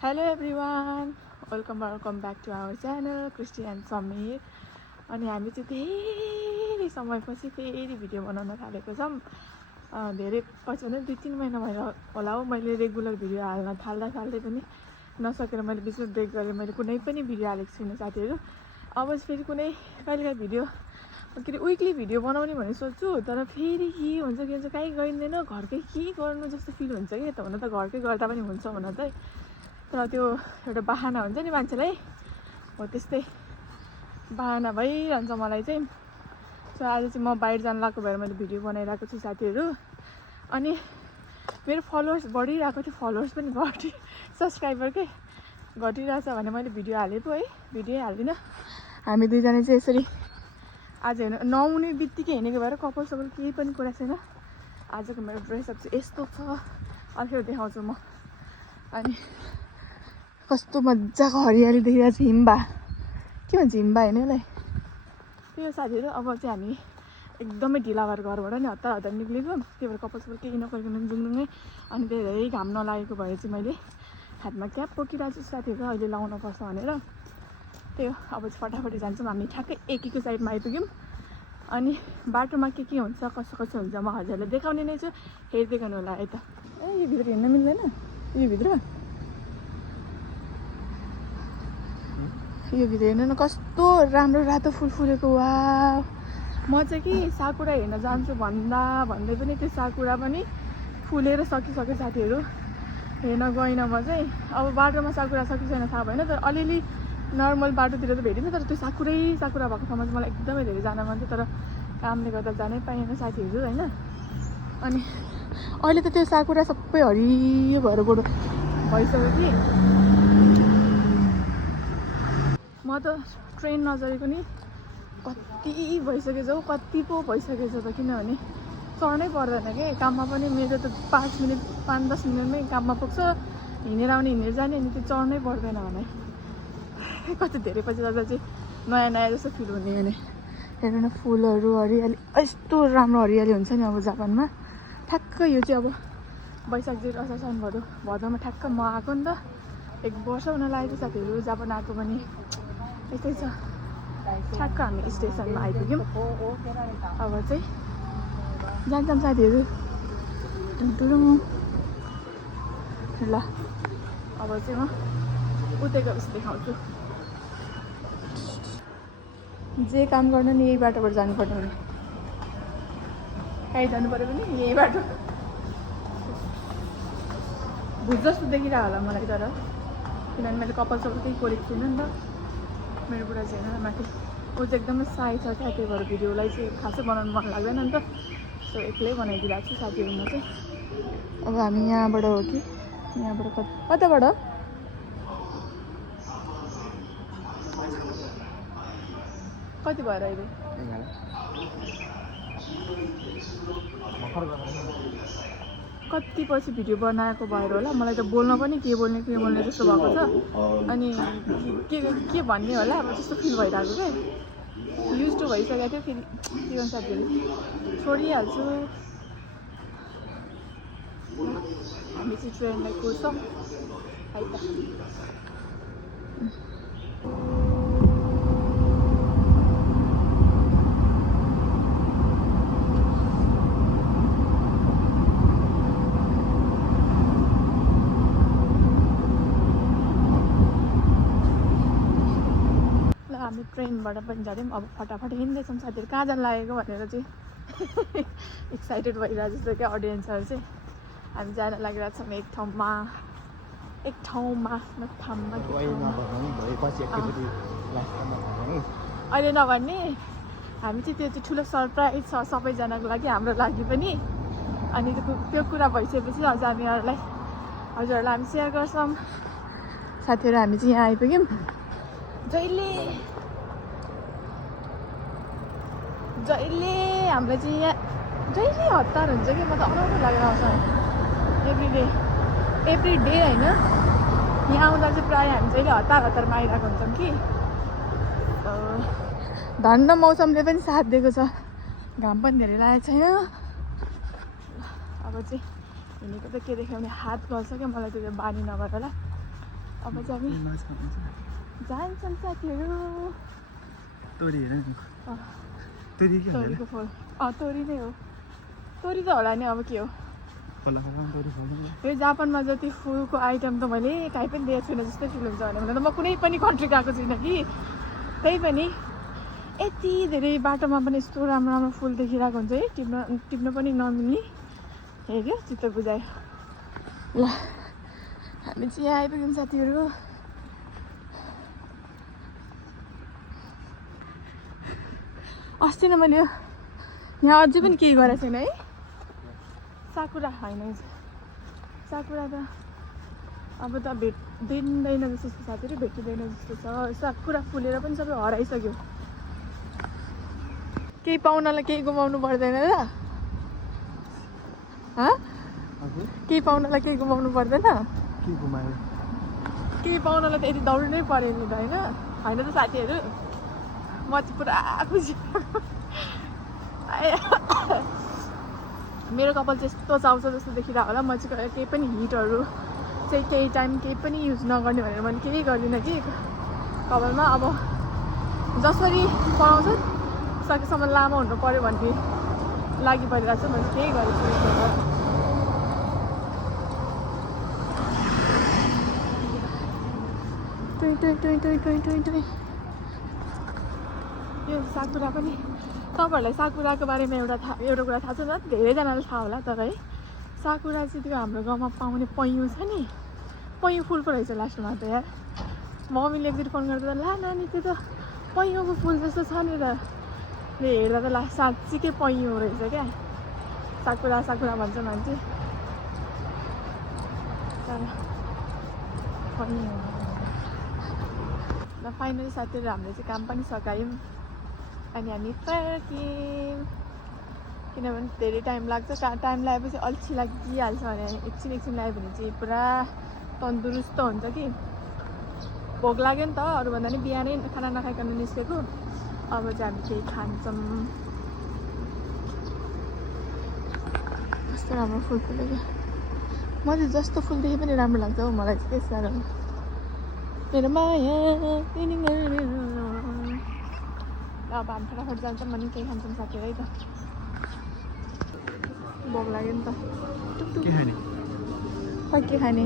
Hello everyone, welcome back to our channel Christy and Samir. अनि हामी चाहिँ धेरै समयपछि फेरि भिडियो बनाउन थालेको छौँ। धेरै पछि भने 2-3 महिना भएर होला हो मैले रेगुलर भिडियो हाल्न थाल्दै पनि नसकेर मैले बिचमा ब्रेक गरेँ। मैले कुनै पनि भिडियो हालेको छैन साथीहरू। अब फेरि कुनै कहिलेकाहीँ भिडियो के अरे विकली भिडियो बनाउने भन्ने सोच्छु, तर फेरि के हुन्छ कहीँ गइँदैन, घरकै के गर्नु जस्तो फिल हुन्छ कि त। हुन त घरकै गर्दा पनि हुन्छ हुन त, तर त्यो एउटा बहाना हुन्छ नि मान्छेलाई, हो त्यस्तै बहाना भइरहन्छ मलाई चाहिँ। सो आज चाहिँ म बाहिर जान लागेको भएर मैले भिडियो बनाइरहेको छु साथीहरू। अनि मेरो फलोवर्स बढिरहेको थियो, फलोवर्स पनि सब्सक्राइबरकै घटिरहेछ भने मैले भिडियो हालेँ पो है, भिडियो हाल्दिनँ। हामी दुईजना चाहिँ यसरी आज हेर्नु नआउने बित्तिकै हिँडेको भएर कपाल सपाल केही पनि कुरा छैन। आजको मेरो ड्रेसअप चाहिँ यस्तो छ, अर्को देखाउँछु म। अनि कस्तो मजाको हरियाली देखिरहेको छ, हिम्बा के भन्छ, हिम्बा होइन यसलाई, त्यो साथीहरू। अब चाहिँ हामी एकदमै ढिला भएर घरबाट नि हतार निक्लेको, त्यही भएर कपाल सपाल केही नगरिकन जुङजुङै। अनि धेरै घाम नलागेको भए चाहिँ मैले हातमा क्याप बोकिरहेको छु साथीहरू, अहिले लाउनुपर्छ भनेर। त्यही हो, अब चाहिँ फटाफटी जान्छौँ हामी। ठ्याक्कै एकीको साइडमा आइपुग्यौँ। अनि बाटोमा के हुन्छ कसो हुन्छ म हजुरहरूलाई देखाउने नै छु, हेर्दै गर्नु होला है त। यो भित्र हिँड्न मिल्दैन, यो भित्र हेर्नु न कस्तो राम्रो रातो फुल फुलेको। वा, म चाहिँ कि साकुरा हेर्न जान्छु भन्दै पनि त्यो साकुरा पनि फुलेर सकिसक्यो साथीहरू, हेर्न गइनँ म चाहिँ। अब बाटोमा साकुरा छ कि छैन थाहा भएन, तर अलिअलि नर्मल बाटोतिर त भेटिन्छ, तर त्यो साकुरै साकुरा भएको ठाउँमा चाहिँ मलाई एकदमै धेरै जान मन थियो, तर कामले गर्दा जानै पाइएन साथीहरू होइन। अनि अहिले त त्यो साकुरा सबै हरियो भएर बरु भइसक्यो कि। म त ट्रेन नचढेको नि कति भइसकेछ हौ, कति पो भइसकेछ त, किनभने चढ्नै पर्दैन कि काममा पनि। मेरो त 5-10 मिनटमै काममा पुग्छ, हिँडेर आउने हिँडेर जाने, अनि त्यो चढ्नै पर्दैन भने कति धेरै पछि जाँदा चाहिँ नयाँ जस्तो फिल हुने। भने हेर्नु न फुलहरू, हरियाली यस्तो राम्रो हरियाली हुन्छ नि अब जापानमा। ठ्याक्क यो चाहिँ अब वैशाख जेठ असार साउन भदौमा ठ्याक्क म आएको नि त, 1 वर्ष हुन लागेको साथीहरू जापान आएको पनि। यस्तै छ, ठ्याक्क हामी स्टेसनमा आइपुग्यौँ। अब चाहिँ जान्छौँ साथीहरू, ल अब चाहिँ म उतै गएपछि देखाउँछु। जे काम गर्न नि यही बाटोबाट जानुपर्ने भने, कहीँ जानु पऱ्यो भने यही बाटो। भुज जस्तो देखिरहेको होला मलाई, तर किनभने मैले कपाल सबै केही कोरेको छुइनँ नि त, मेरो बुढा छैन माथि। ऊ चाहिँ एकदमै साई छ क्या, त्यही भएर भिडियोलाई चाहिँ खासै बनाउनु मन लाग्दैन नि त, सो एक्लै बनाइदिरहेको छु साथीहरू म चाहिँ। अब हामी यहाँबाट हो कि यहाँबाट कताबाट कति भएर अहिले कति पछि भिडियो बनाएको भएर होला, मलाई त बोल्न पनि के बोल्ने जस्तो भएको छ। अनि के भन्ने होला अब त्यस्तो फिल भइरहेको क्या, युज टु भइसकेको थियो। फेरि के गर्नु साथीहरू, छोडिहाल्छु। हामी चाहिँ ट्रेनलाई कुर्छौँ है त। हामी ट्रेनबाट पनि झऱ्यौँ, अब फटाफट हिँड्दैछौँ साथीहरू। कहाँ जान लागेको भनेर चाहिँ एक्साइटेड भइरहेको जस्तो क्या अडियन्सहरू चाहिँ। हामी जान लागिरहेको छौँ एक ठाउँमा अहिले नभन्ने। हामी चाहिँ त्यो चाहिँ ठुलो सरप्राइज छ सबैजनाको लागि, हाम्रो लागि पनि। अनि त्यो कुरा भइसकेपछि अझ हजुरहरूलाई हामी सेयर गर्छौँ साथीहरू। हामी चाहिँ यहाँ आइपुग्यौँ। जहिले हामीलाई चाहिँ यहाँ जहिले हतार हुन्छ कि, म त अराउरो लागेर आउँछ एभ्री डे होइन। यहाँ आउँदा चाहिँ प्रायः हामी जहिले हतारमा आइरहेको हुन्छौँ कि। धन्न मौसमले पनि साथ दिएको छ, घाम पनि धेरै लागेको छैन। अब चाहिँ हिँडेको त के देख्यो भने हात गर्छ क्या मलाई, त्यो बानी नभएर होला। अब चाहिँ हामी जान्छौँ साथीहरू। तोरी हेर नि तोरीको फुल तोरी नै हो। तोरी त होला नि, अब के हो। यो जापानमा जति फुलको आइटम त मैले काहीँ पनि देखेको छुइनँ जस्तै फिल हुन्छ भने त म कुनै पनि कन्ट्री गएको छुइनँ कि। त्यही पनि यति धेरै बाटोमा पनि यस्तो राम्रो राम्रो फुल देखिरहेको हुन्छ है, टिप्न पनि नमिल्ने। हेऱ्यो चित्त बुझायो। ल हामी चाहिँ यहाँ आइपुग्यौँ साथीहरू। अस्ति नै मैले यहाँ अझै पनि केही गरेको छैन है। साकुरा होइन साकुरा त अब त भेटिँदैन जस्तो छ साथीहरू, भेटिँदैन जस्तो छ। साकुरा फुलेर पनि सबै हराइसक्यो। केही पाउनलाई केही गुमाउनु पर्दैन र? केही पाउनलाई केही गुमाउनु पर्दैन? केही पाउनलाई त यति दौड्नै पऱ्यो नि त, होइन त साथीहरू? म चाहिँ पुरा खुसी। मेरो कपाल चाहिँ यस्तो चाउँछ जस्तो देखिरहेको होला। म चाहिँ केही पनि हिटहरू चाहिँ केही टाइम केही पनि युज नगर्ने भनेर मैले केही गर्दिनँ कि कपालमा। अब जसरी पढाउँछ सकेसम्म लामो हुनु पऱ्यो भन्ने लागि परिरहेको छ। मैले केही गरेको छु। यो साकुरा पनि तपाईँहरूलाई साकुराको बारेमा एउटा कुरा थाहा छ न? धेरैजनालाई थाहा होला तर है, साकुरा चाहिँ त्यो हाम्रो गाउँमा पाउने पैँयु छ नि, पैँयु फुल पो रहेछ लास्टमा त यार। मम्मीले एकचोटि फोन गर्दा ला नानी त्यो त पैँयुको फुल जस्तो छ नि त। हेर्दा त साँच्चीकै पैँयु रहेछ क्या। साकुरा साकुरा भन्छ मान्छे तर पैँयु। ल फाइनली साथीहरू हामीले चाहिँ काम पनि सकायौँ अनि हामी फर्क्यौँ। किनभने धेरै टाइम लाग्छ। टाइम लगाएपछि अल्छी लागिहाल्छ भने एकछिन लगायो भने चाहिँ पुरा तन्दुरुस्त हुन्छ कि। भोक लाग्यो नि त, अरूभन्दा नि बिहानै खाना नखाइकन निस्केको। अब चाहिँ हामी केही खान्छौँ। कस्तो राम्रो फुल फुलेको। म चाहिँ जस्तो फुल देखे पनि राम्रो लाग्छ हौ मलाई चाहिँ। त्यस कारण मेरो माया। अब हामी फटाफट जान्छौँ अनि केही खान्छौँ साथीहरू है त। भोक लाग्यो नि त। खै के खाने?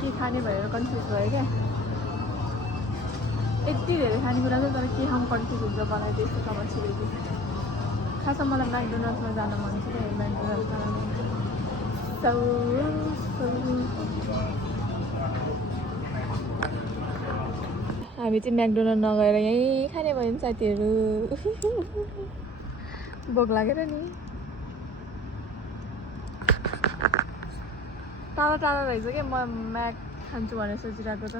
के खाने भनेर कन्फ्युज भयो क्या। यति धेरै खानेकुरा छ तर के खाऊँ कन्फ्युज हुन्छ मलाई त्यस्तो खबर छिरेको। खासमा मलाई म्याकडोनल्ड्समा जान मन छ क्या। म्याकडोनल्ड्स जान मन छ। हामी चाहिँ म्याकडोनल्ड नगएर यहीँ खाने भयो नि साथीहरू। भोक लागेर नि। टाढा टाढा रहेछ क्या। म म्याक खान्छु भनेर सोचिरहेको त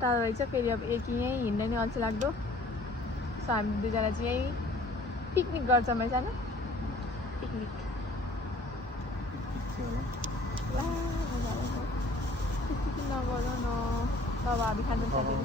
टाढा रहेछ। फेरि अब यहीँ हिँड्न नि अल्छी लाग्दो। सो हामी दुईजना चाहिँ यहीँ पिकनिक गर्छौँ है सानो पिकनिक। नगर न अब हामी खान्छौँ साथीहरू।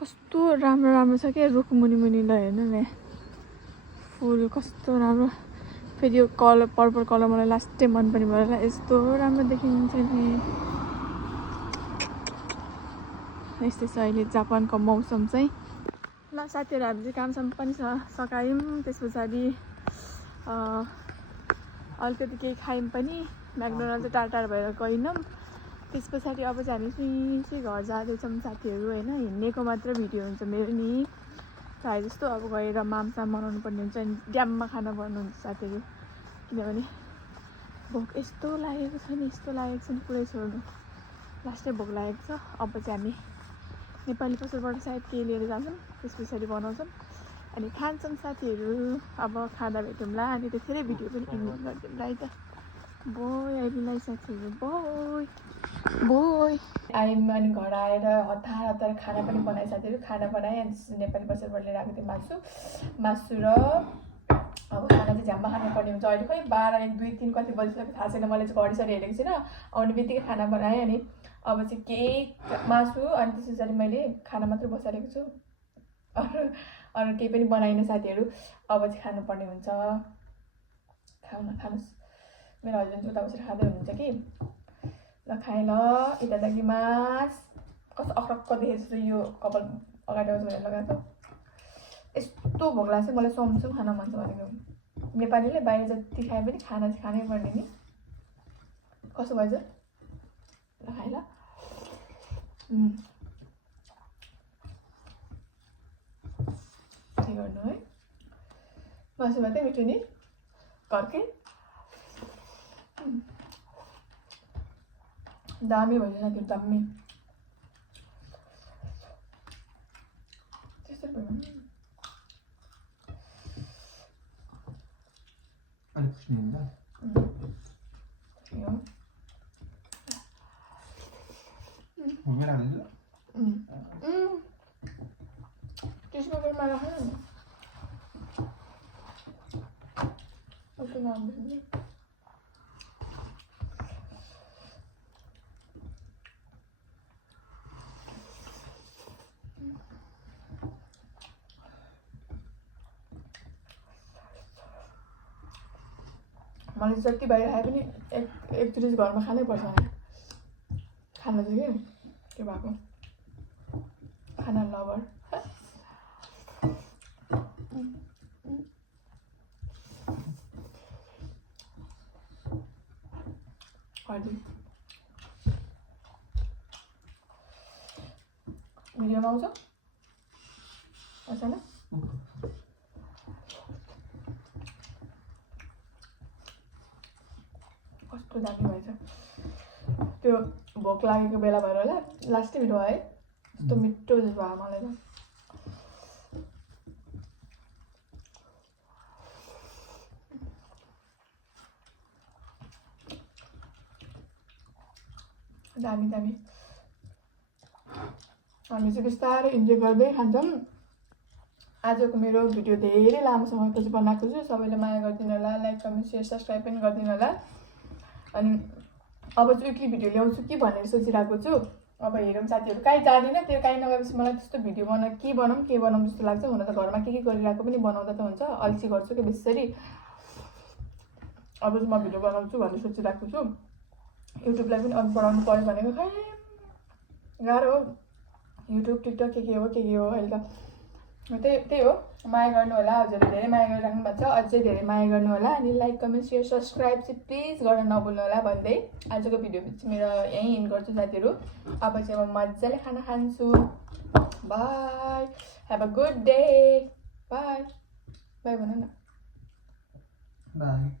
कस्तो राम्रो राम्रो छ क्या रुख मुनि मुनि। ल हेर्नु न फुल कस्तो राम्रो। फेरि यो कलर पर्पल कलर मलाई लास्टै मन पनि भयो। यस्तो राम्रो देखिन्छ नि। यस्तै छ अहिले जापानको मौसम चाहिँ। ल साथीहरू हामी चाहिँ कामसाम पनि सकायौँ। त्यस पछाडि अलिकति केही खायौँ पनि। म्याकडोनल्ड चाहिँ टाढा टाढा भएर गएनौँ। त्यस पछाडि अब चाहिँ हामी सुई घर जाँदैछौँ साथीहरू होइन। हिँडेको मात्र भिडियो हुन्छ मेरो नि। प्रायः जस्तो अब गएर मामसाम बनाउनु पर्ने हुन्छ अनि ड्याममा खाना बनाउनुहुन्छ साथीहरू किनभने भोक यस्तो लागेको छ नि पुरै छोड्नु लास्टै भोक लागेको छ अब चाहिँ हामी नेपाली पसलबाट सायद केही लिएर जान्छौँ त्यस पछाडि बनाउँछौँ अनि खान्छौँ साथीहरू अब खाँदा भेटौँला अनि त्यसरी भिडियो पनि इन्डिङ गरिदिउँला है त बोय अहिलेलाई साथीहरू बोय आयौँ अनि घर आएर हतार खाना पनि बनाएँ साथीहरू खाना बनाएँ अनि नेपाली पसलबाट लिएर आएको थिएँ मासु र अब खाना चाहिँ झ्याम्मा खानुपर्ने हुन्छ अहिले खोइ 12, 1, 2, 3 कति बजिसक्यो थाहा छैन मैले चाहिँ घडीसरी हेरेको छुइनँ आउने बित्तिकै खाना बनाएँ अनि अब चाहिँ केही मासु अनि त्यस पछाडि मैले खाना मात्रै बसालेको छु अरू केही पनि बनाइनँ साथीहरू अब चाहिँ खानुपर्ने हुन्छ खानुहोस् मेरो हस्बेन्ड उता बसेर खाँदै हुनुहुन्छ कि ल खाएँ ल यता मास कस्तो अख्रक्क देखेको यो कपाल अगाडि आउँछ भनेर लगाएको यस्तो भोक लाग्छ मलाई समसम खान मन छ भनेको नेपालीले बाहिर जति खाए पनि खाना चाहिँ खानै पर्ने नि कस्तो भएछ ल खाएँ ल के गर्नु है मासु मात्रै मिठो नि घरकै दामी भएछ साथीहरू दामी त्यस्तै भयो त्यसमा पनि मलाई राख्नु मैले जति बाहिर खाए पनि एकचोटि घरमा खानै पर्छ खाना चाहिँ के भएको खाना लभर भिडियोमा आउँछ छैन कस्तो दामी भएछ त्यो भोक लागेको बेला भएर होला लास्टै भिडियो है यस्तो मिठो जस्तो भयो मलाई त दामी हामी चाहिँ बिस्तारै इन्जोय गर्दै खान्छौँ आजको मेरो भिडियो धेरै लामो समयपछि बनाएको छु सबैले माया गरिदिनु होला लाइक कमेन्ट सेयर सब्सक्राइब पनि गरिदिनु होला अनि अब चाहिँ विकली भिडियो ल्याउँछु कि भनेर सोचिरहेको छु अब हेरौँ साथीहरू कहीँ जाँदिनँ त्यो कहीँ नगएपछि मलाई त्यस्तो भिडियो के बनाऊँ जस्तो लाग्छ हुन त घरमा के गरिरहेको पनि बनाउँदा त हुन्छ अल्छी गर्छु कि बेसरी अब चाहिँ म भिडियो बनाउँछु भनेर सोचिरहेको छु युट्युबलाई पनि अघि बढाउनु पऱ्यो भनेको खै गाह्रो हो युट्युब टिकटक के हो अहिले त त्यही हो माया गर्नु होला हजुरले धेरै माया गरिराख्नु भएको छ अझै धेरै माया गर्नु होला अनि लाइक कमेन्ट सेयर सब्सक्राइब चाहिँ प्लिज गर्न नभुल्नु होला भन्दै आजको भिडियो चाहिँ मेरो यहीँ इन्ड गर्छु साथीहरू अब चाहिँ म मजाले खाना खान्छु by have a good day by by भन न बाई